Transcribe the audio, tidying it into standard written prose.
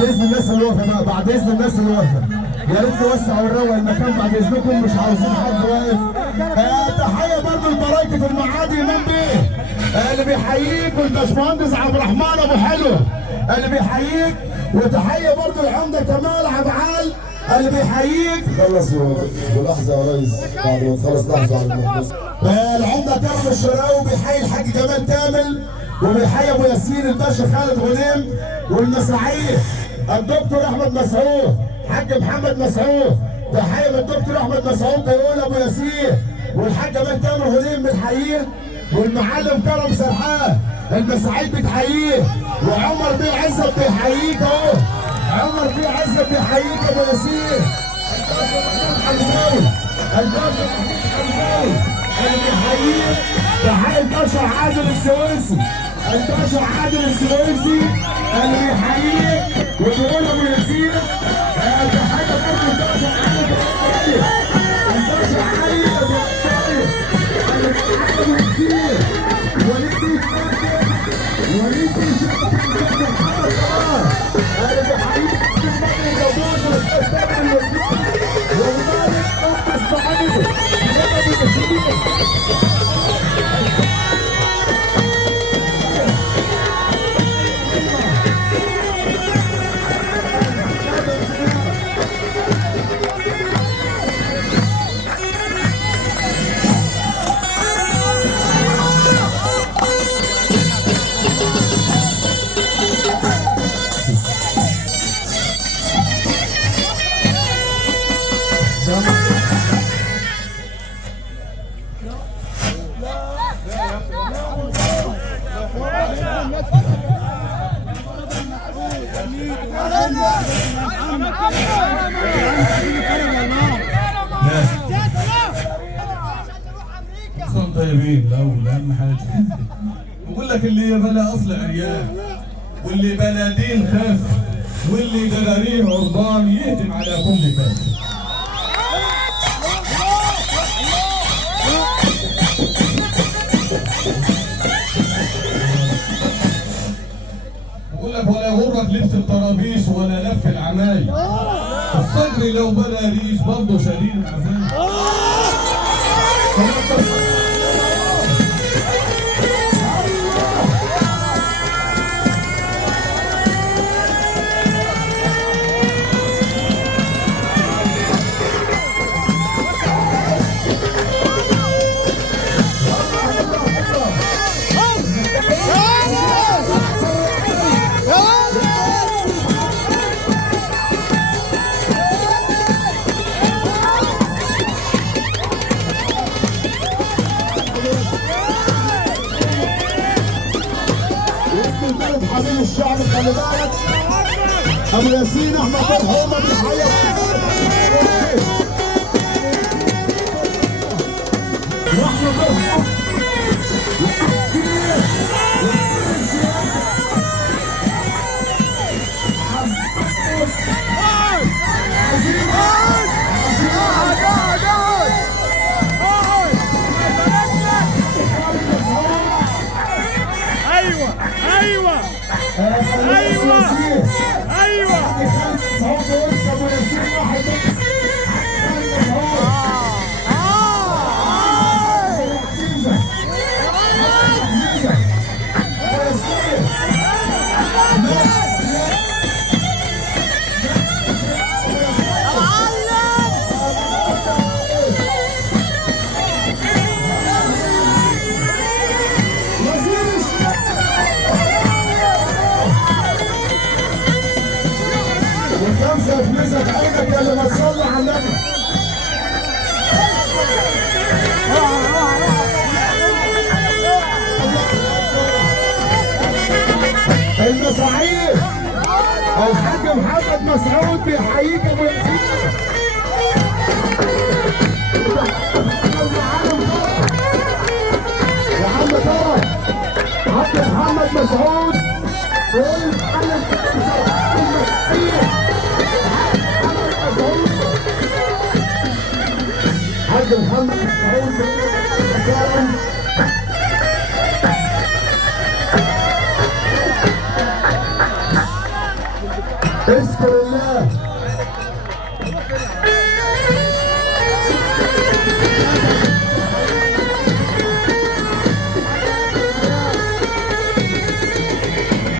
بعد اذن الناس اللي واقفه بقى، بعد اذن الناس اللي واقفه يا ريت توسعوا الروق المكان بعد اذنكم، مش عاوزين حد واقف. تحيه برضه لبرايكه المعادي امام بيه اللي بيحييك، والباشمهندس عبد الرحمن ابو حلو اللي بيحييك، وتحيه برضه العمده كمال عبعال اللي بيحييك. خلص بلحظه يا ريس بعد ما تخلص لحظه على المحدث. العمده كرم الشراوي بيحيي الحاج جمال كامل، وبيحيي ابو ياسين الباشا خالد غنيم، والمسرحيه الدكتور احمد مسعود، حاج محمد مسعود تحيه من الدكتور احمد مسعود بيقول ابو ياسين، والحاج جمال كامل غنيم بنحييه، والمعلم كرم سرحان المساعيد بتحييه، وعمر بيه عزت بيحييك اهو، عمر بيه عزت بيحييك ابو ياسين. الباشا محمود حمزاوي اللي بيحييك، تحية الباشا عادل السويسي، الباشا عادل السويسي اللي بيحييك وبيقول ابو ياسين. تحية برضه الباشا عادل الطيب، الباشا عادل الطيب اللي بيحيي ابو ياسين، وليد الشباب، وليد الشباب محمد طلال اللي بيحييك بالمدن الجواد والاستاذ الوزير ومالك ام الصعيد ابو ياسين. طيبين الاول اهم حاجه. بقول لك اللي بلا اصل عريان، واللي بلا دين خاف، واللي دراريه عرضان يهجم على كل كاف. بقول لك ولا غرك لبس الطرابيش ولا لف العمايل، الصدر لو بلا ريش برضه شديد العذاب. حبيب الشعب خلي بالك ابو ياسين احمد مرحومه تحيه واحنا مرحوم ايوه ايوه ايوه ايوه خمسة في مسك عينك يا اللي ما تصلي على النبي. المساعيد الحاج محمد مسعود بيحييك ابو ياسين. يا عم طارق حاج محمد مسعود بيقول محمد حاج محمد مسعود اذكر